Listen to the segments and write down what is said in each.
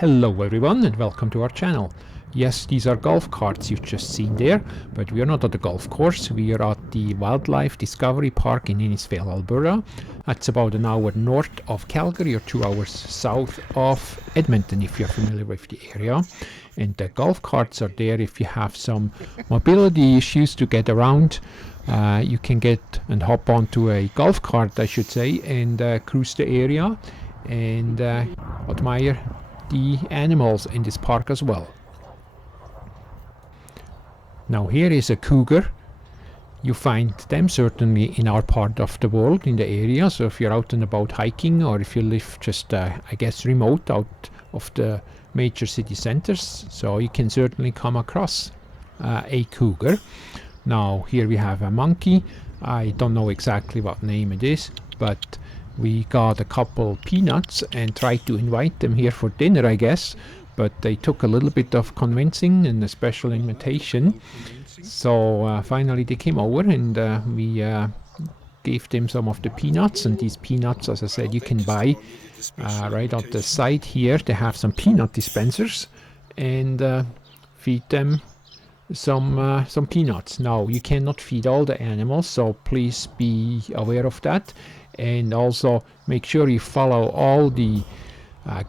Hello everyone and welcome to our channel. Yes, these are golf carts you've just seen there, but we are not at the golf course. We are at the Wildlife Discovery Park in Innisfail, Alberta. That's about an hour north of Calgary or 2 hours south of Edmonton if you're familiar with the area. And the golf carts are there if you have some mobility issues to get around. You can get and hop onto a golf cart, I should say, and cruise the area and admire the animals in this park as well. Now here is a cougar. You find them certainly in our part of the world, in the area. So if you're out and about hiking, or if you live just I guess remote out of the major city centers, so you can certainly come across a cougar. Now here we have a monkey. I don't know exactly what name it is, but we got a couple peanuts and tried to invite them here for dinner, I guess, but they took a little bit of convincing and a special invitation. So finally they came over and we gave them some of the peanuts. And these peanuts, as I said, you can buy right on the side here. They have some peanut dispensers, and feed them some peanuts. Now you cannot feed all the animals, so please be aware of that, and also make sure you follow all the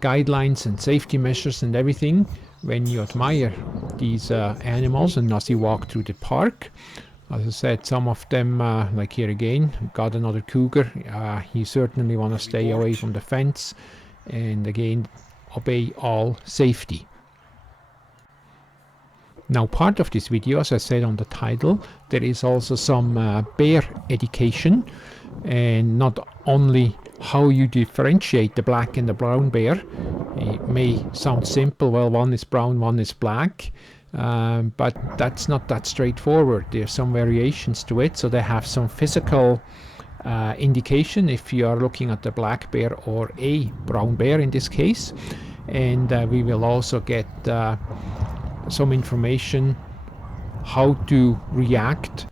guidelines and safety measures and everything when you admire these animals and as you walk through the park. As I said, some of them, like here again, got another cougar. You certainly want to stay away from the fence and again obey all safety. Now, part of this video, as I said on the title, there is also some bear education, and not only how you differentiate the black and the brown bear. It may sound simple, well, one is brown, one is black, but that's not that straightforward. There's some variations to it, so they have some physical indication if you are looking at the black bear or a brown bear in this case. And we will also get some information how to react,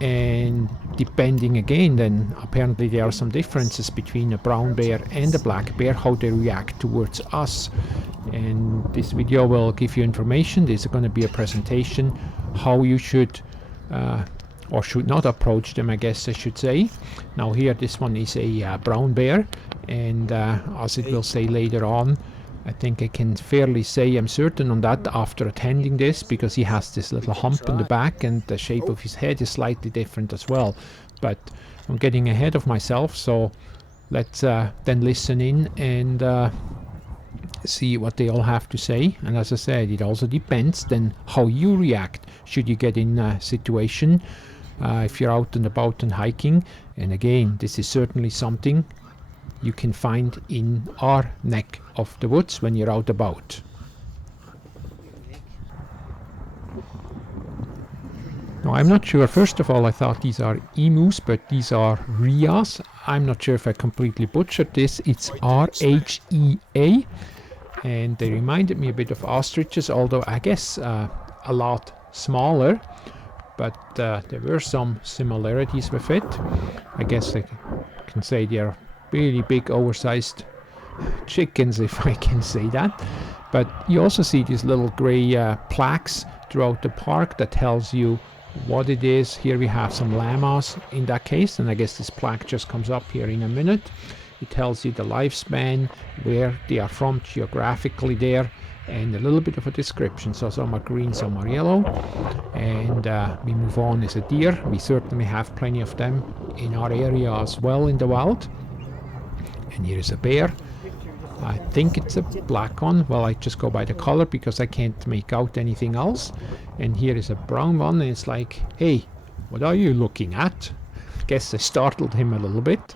and depending again, then apparently there are some differences between a brown bear and a black bear, how they react towards us. And this video will give you information. This is going to be a presentation how you should or should not approach them, I guess I should say. Now here, this one is a brown bear, and as it will say later on, I think I can fairly say I'm certain on that after attending this, because he has this little hump in the back and the shape of his head is slightly different as well. But I'm getting ahead of myself, so let's then listen in and see what they all have to say. And as I said, it also depends then how you react should you get in a situation if you're out and about and hiking. And again, this is certainly something you can find in our neck of the woods when you're out about. Now, I'm not sure, first of all I thought these are emus, but these are Rheas. I'm not sure if I completely butchered this. It's R-H-E-A, and they reminded me a bit of ostriches, although I guess a lot smaller, but there were some similarities with it. I guess I can say they're really big oversized chickens, if I can say that. But you also see these little gray plaques throughout the park that tells you what it is. Here we have some llamas in that case, and I guess this plaque just comes up here in a minute. It tells you the lifespan, where they are from geographically there, and a little bit of a description. So some are green, some are yellow. And we move on is a deer. We certainly have plenty of them in our area as well in the wild. And here is a bear. I think it's a black one. Well, I just go by the color because I can't make out anything else. And here is a brown one, and it's like, hey, what are you looking at? Guess I startled him a little bit.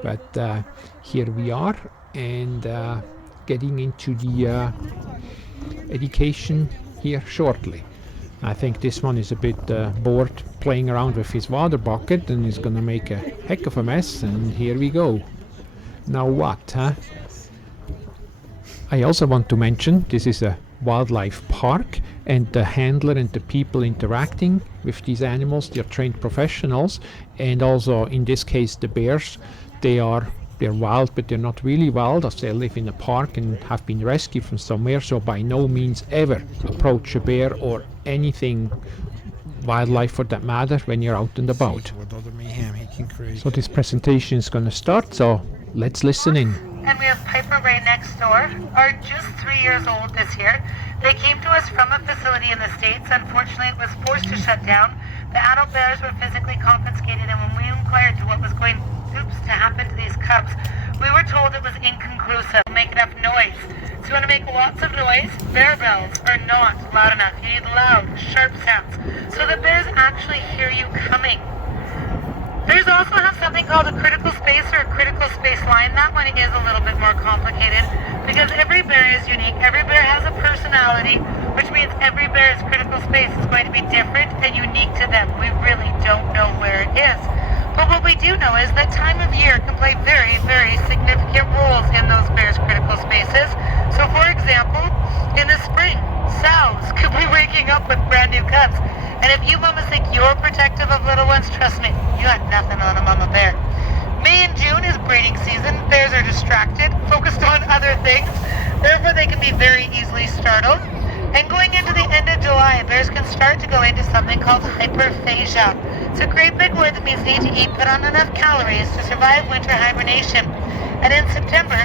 But here we are, and getting into the education here shortly. I think this one is a bit bored playing around with his water bucket and is gonna make a heck of a mess, and here we go. Now what, huh? I also want to mention this is a wildlife park, and the handler and the people interacting with these animals, they are trained professionals, and also in this case the bears, they are They're wild, but they're not really wild, as they live in a park and have been rescued from somewhere. So by no means ever approach a bear or anything wildlife for that matter when you're out and about. What other mayhem he can create. So this presentation is going to start, so let's listen in. And we have Piper right next door, are just 3 years old this year. They came to us from a facility in the States. Unfortunately, it was forced to shut down. The adult bears were physically confiscated, and when we inquired to what was going to happen to these cubs, we were told it was inconclusive. Make enough noise. So you want to make lots of noise. Bear bells are not loud enough. You need loud, sharp sounds, so the bears actually hear you coming. Bears also have something called a critical space or a critical space line. That one is a little bit more complicated because every bear is unique. Every bear has a personality, which means every bear's critical space is going to be different and unique to them. We really don't know where it is. But what we do know is that time of year can play very, very significant roles in those bears' critical spaces. So for example, in the spring, sows could be waking up with brand new cubs. And if you mamas think you're protective of little ones, trust me, you got nothing on a mama bear. May and June is breeding season. Bears are distracted, focused on other things. Therefore, they can be very easily startled. And going into the end of July, bears can start to go into something called hyperphagia. It's a great big word that means need to eat, put on enough calories to survive winter hibernation. And in September,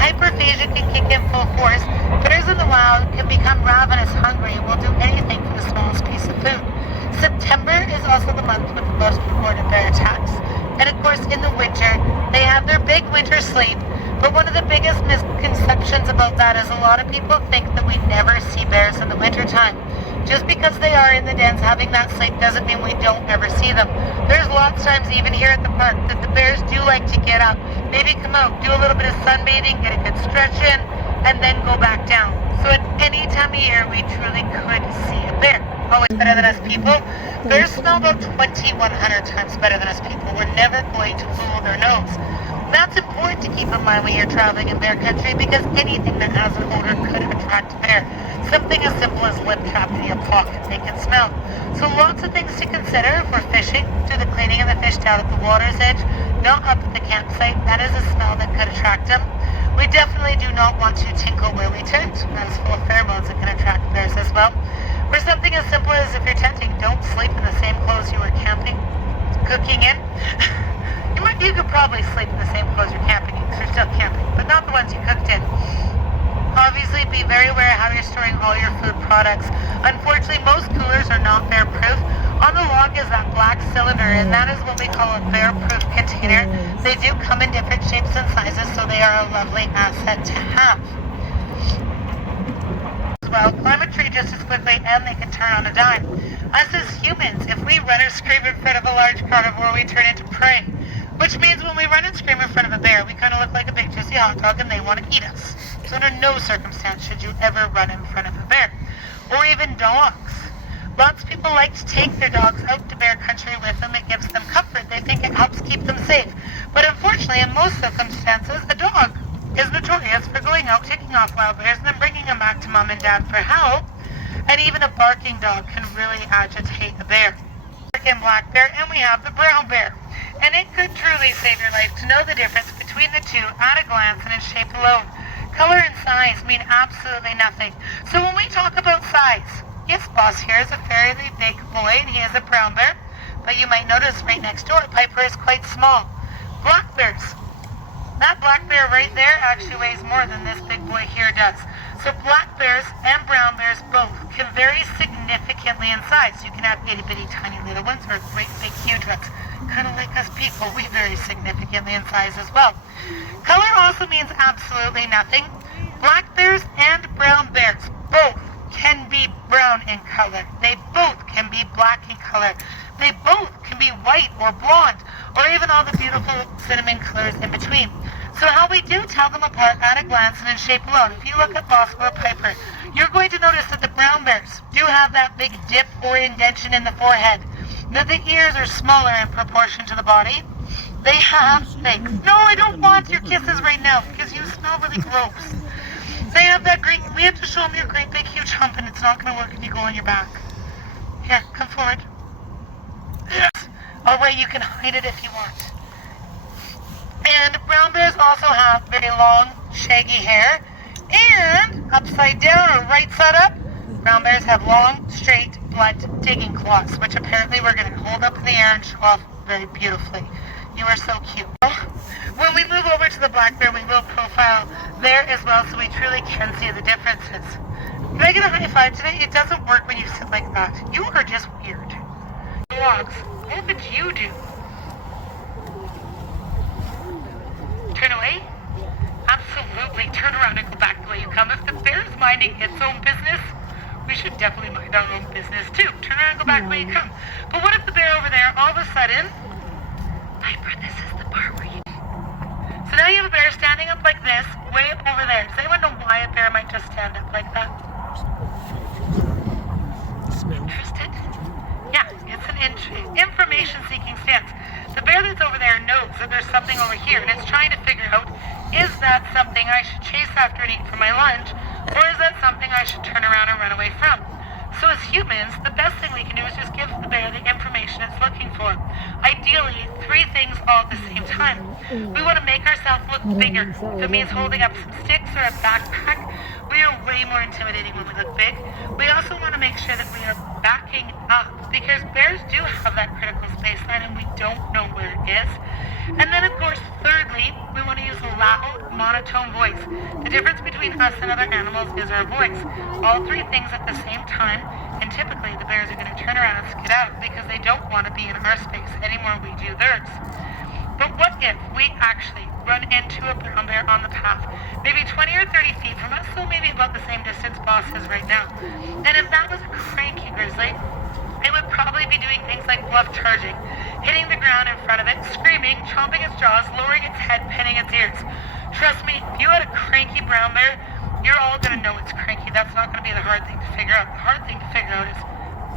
hyperphagia can kick in full force. Bears in the wild can become ravenous hungry and will do anything for the smallest piece of food. September is also the month with the most reported bear attacks. And of course, in the winter, they have their big winter sleep. But one of the biggest misconceptions about that is a lot of people think that we never see bears in the winter time. Just because they are in the dens having that sleep doesn't mean we don't ever see them. There's lots of times, even here at the park, that the bears do like to get up, maybe come out, do a little bit of sunbathing, get a good stretch in, and then go back down. So at any time of year, we truly could see a bear. Always better than us people. Bears smell about 2,100 times better than us people. We're never going to fool their nose. That's important to keep in mind when you're traveling in bear country because anything that has an odor could attract a bear. Something as simple as lip trapped in your pocket, they can smell. So lots of things to consider if we're fishing. Do the cleaning of the fish down at the water's edge, not up at the campsite. That is a smell that could attract them. We definitely do not want to tinkle where we tent. That is full of pheromones that can attract bears as well. For something as simple as if you're tenting, don't sleep in the same clothes you were cooking in. You could probably sleep in the same clothes you're camping in because you're still camping, but not the ones you cooked in. Obviously, be very aware of how you're storing all your food products. Unfortunately, most coolers are not bear-proof. On the log is that black cylinder, and that is what we call a bear-proof container. They do come in different shapes and sizes, so they are a lovely asset to have. Well, climb a tree just as quickly, and they can turn on a dime. Us as humans, if we run or scream in front of a large carnivore, we turn into prey. Which means when we run and scream in front of a bear, we kind of look like a big juicy hot dog and they want to eat us. So under no circumstance should you ever run in front of a bear. Or even dogs. Lots of people like to take their dogs out to bear country with them. It gives them comfort. They think it helps keep them safe. But unfortunately, in most circumstances, a dog is notorious for going out, taking off wild bears, and then bringing them back to mom and dad for help. And even a barking dog can really agitate a bear. And black bear, and we have the brown bear. And it could truly save your life to know the difference between the two at a glance and in shape alone. Color and size mean absolutely nothing. So when we talk about size, yes, boss here is a fairly big boy and he is a brown bear, but you might notice right next door, Piper is quite small. Black bears. That black bear right there actually weighs more than this big boy here does. So black bears and brown bears both can vary significantly in size. You can have itty bitty tiny little ones or great big huge ones. Kind of like us people, we vary significantly in size as well. Color also means absolutely nothing. Black bears and brown bears both can be brown in color. They both can be black in color. They both can be white or blonde or even all the beautiful cinnamon colors in between. So how we do tell them apart at a glance and in shape alone, if you look at Bosco or Piper, you're going to notice that the brown bears do have that big dip or indentation in the forehead. That the ears are smaller in proportion to the body. They have things. No, I don't want your kisses right now because you smell really gross. They have that great, we have to show them your great big huge hump and it's not going to work if you go on your back. Here, come forward. Or wait, you can hide it if you want. And brown bears also have very long, shaggy hair. And upside down or right side up, brown bears have long, straight, blunt digging claws, which apparently we're going to hold up in the air and show off very beautifully. You are so cute. When we move over to the black bear, we will profile there as well so we truly can see the differences. Can I get a high five today? It doesn't work when you sit like that. You are just weird. Dogs, what did you do? Turn away? Absolutely. Turn around and go back the way you come. If the bear is minding its own business, we should definitely mind our own business too. Turn around and go back the way you come. But what if the bear over there, all of a sudden, Piper, this is the part where you... So now you have a bear standing up like this, way up over there. Does anyone know why a bear might just stand up like that? Interested? Yeah, it's an information-seeking stance. The bear that's over there knows that there's something over here, and it's trying to figure out, is that something I should chase after and eat for my lunch, or is that something I should turn around and run away from? So as humans, the best thing we can do is just give the bear the information it's looking for. Ideally, 3 things all at the same time. We want to make ourselves look bigger. If it means holding up some sticks or a backpack, we are way more intimidating when we look big. We also want to make sure that we are backing up, because bears do have that critical space line and we don't know where it is. And then of course, thirdly, we want to use a loud, monotone voice. The difference between us and other animals is our voice. All 3 things at the same time, and typically the bears are going to turn around and skedaddle because they don't want to be in our space anymore we do theirs. But what if we actually run into a brown bear on the path, maybe 20 or 30 feet from us, so maybe about the same distance Boss is right now. And if that was a cranky grizzly, it would probably be doing things like bluff charging, hitting the ground in front of it, screaming, chomping its jaws, lowering its head, pinning its ears. Trust me, if you had a cranky brown bear, you're all going to know it's cranky. That's not going to be the hard thing to figure out. The hard thing to figure out is,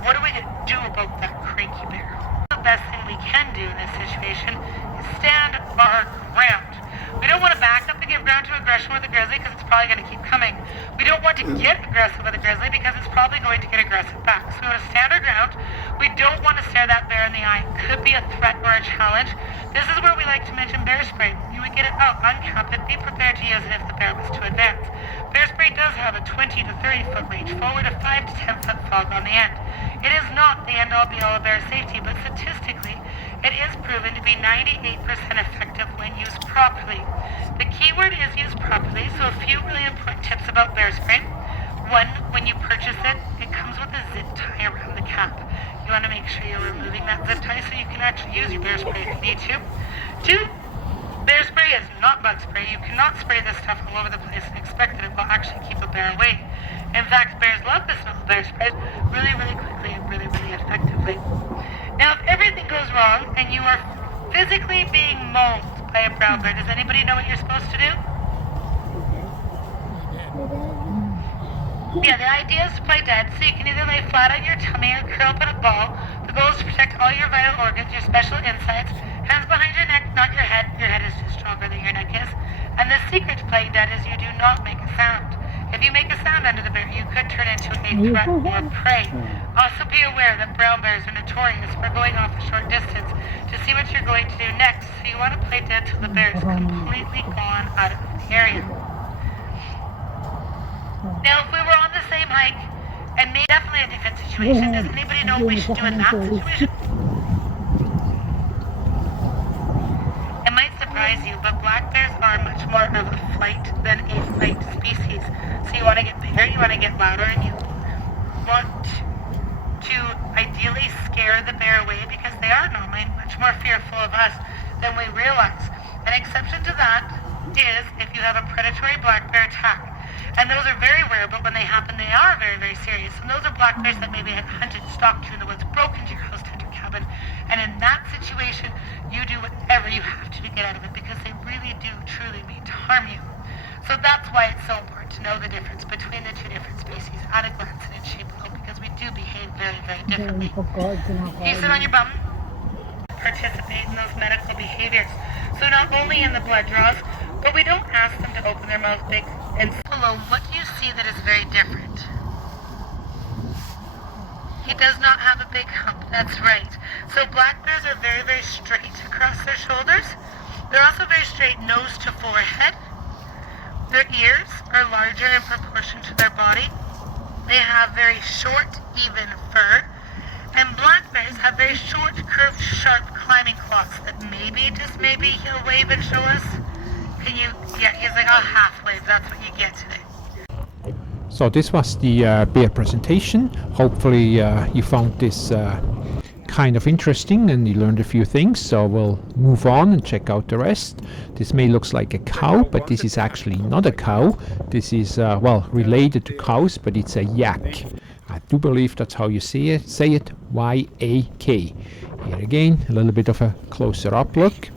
what are we going to do about that cranky bear? The best thing we can do in this situation is stand our ground. We don't want to back up and give ground to aggression with a grizzly because it's probably going to keep coming. We don't want to get aggressive with a grizzly because it's probably going to get aggressive back. So we want to stand our ground. We don't want to stare that bear in the eye. It could be a threat or a challenge. This is where we like to mention bear spray. You would get it out, uncap it, be prepared to use it if the bear was to advance. Bear spray does have a 20 to 30 foot range, forward a 5 to 10 foot fog on the end. It is not the end-all be-all of bear safety, but statistically, it is proven to be 98% effective when used properly. The key word is used properly, so a few really important tips about bear spray. 1, when you purchase it, it comes with a zip tie around the cap. You want to make sure you're removing that zip tie so you can actually use your bear spray if you need to. 2, bear spray is not bug spray. You cannot spray this stuff all over the place and expect that it will actually keep a bear away. In fact, bears love the smell of bear spray really, really quickly and really, really effectively. Now, if everything goes wrong and you are physically being mauled by a brown bear, does anybody know what you're supposed to do? Yeah, the idea is to play dead, so you can either lay flat on your tummy or curl up in a ball. The goal is to protect all your vital organs, your special insides, hands behind your neck, not your head. Your head is just stronger than your neck is. And the secret to playing dead is you do not make a sound. If you make a sound under the bear, you could turn into a threat or prey. Also be aware that brown bears are notorious for going off a short distance to see what you're going to do next, so you want to play dead till the bear is completely gone out of the area. Now, if we were on the same hike, and maybe definitely a different situation, does anybody know what we should do in that situation? It might surprise you, but black bears are much more of a flight than a fight species. So you want to get bigger, you want to get louder, and you want to ideally scare the bear away because they are normally much more fearful of us than we realize. An exception to that is if you have a predatory black bear attack. And those are very rare, but when they happen, they are very, very serious. And those are black bears that maybe had hunted, stalked you in the woods, broke into your house, tent, or cabin. And in that situation, you do whatever you have to get out of it because they really do truly mean to harm you. So that's why it's so important to know the difference between the 2 different species at a glance and in shape alone, because we do behave very, very differently. You sit on your bum, participate in those medical behaviors. So not only in the blood draws, but we don't ask them to open their mouth big and below. What do you see that is very different? He does not have a big hump, that's right. So black bears are very, very straight across their shoulders. They're also very straight nose to forehead. Their ears are larger in proportion to their body. They have very short, even fur. And black bears have very short, curved, sharp climbing claws that maybe, just maybe, he'll wave and show us. Can you, yeah, he's like, oh, half wave, that's what you get today. So this was the bear presentation. Hopefully you found this kind of interesting and you learned a few things. So we'll move on and check out the rest. This may looks like a cow, but this is actually not a cow. This is well, related to cows, but it's a yak. I do believe that's how you say it, Y-A-K. Here again, a little bit of a closer up look.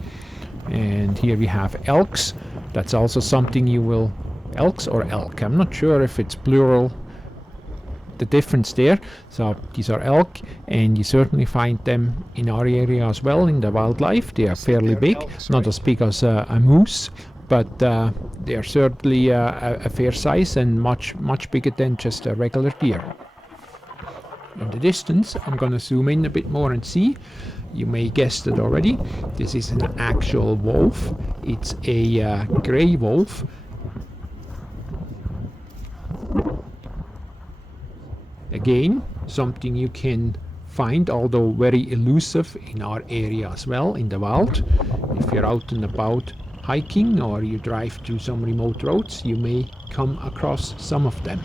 And here we have elks. That's also something you will, elks or elk, I'm not sure if it's plural, the difference there. So these are elk, and you certainly find them in our area as well in the wildlife. They are fairly big, not as big as a moose, but they are certainly a fair size and much bigger than just a regular deer. In the distance, I'm going to zoom in a bit more and see. You may guess it already. This is an actual wolf. It's a grey wolf. Again, something you can find, although very elusive in our area as well, in the wild. If you're out and about hiking or you drive to some remote roads, you may come across some of them.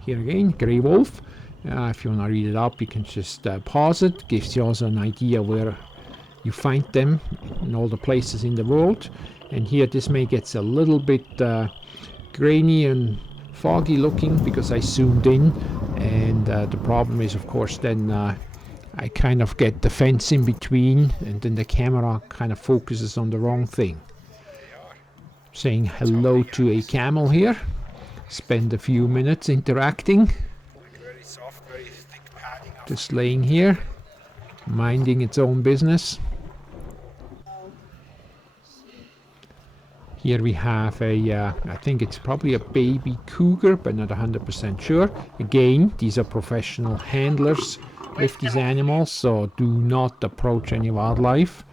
Here again, grey wolf. If you want to read it up, you can just pause it. Gives you also an idea where you find them in all the places in the world. And here this may get a little bit grainy and foggy looking because I zoomed in, and the problem is, of course, then I kind of get the fence in between, and then the camera kind of focuses on the wrong thing. Saying hello to a camel here. Spend a few minutes interacting. Just laying here, minding its own business. Here we have a, I think it's probably a baby cougar, but not 100% sure. Again, these are professional handlers with these animals, so do not approach any wildlife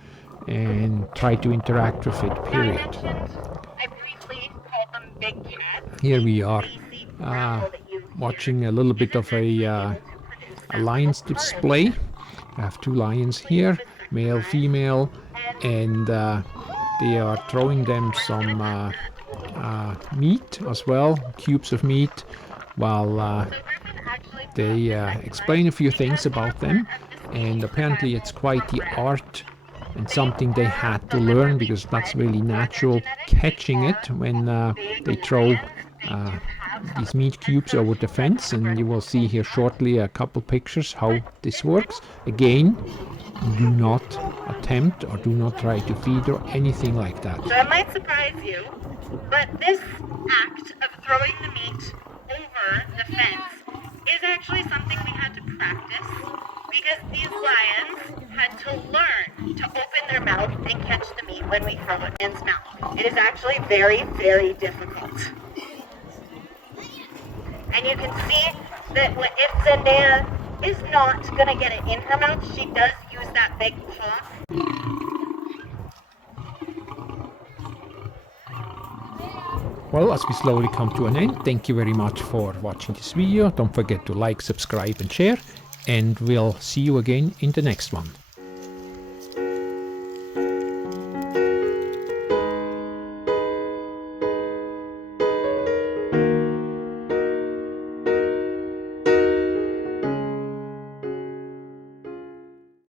and try to interact with it, period. Here we are watching a little bit of a lion's display. I have two lions here, male, female, and they are throwing them some meat as well, cubes of meat, while they explain a few things about them. And apparently it's quite the art and something they had to learn, because that's really natural, catching it when they throw these meat cubes over the fence. And you will see here shortly a couple pictures how this works. Again, do not attempt or do not try to feed or anything like that. So that might surprise you, but this act of throwing the meat over the fence is actually something we had to practice, because these lions had to learn to open their mouth and catch the meat when we throw it in its mouth. It is actually very, very difficult. And you can see that if Zendaya is not going to get it in her mouth, she does use that big paw. Well, as we slowly come to an end, thank you very much for watching this video. Don't forget to like, subscribe and share, and we'll see you again in the next one.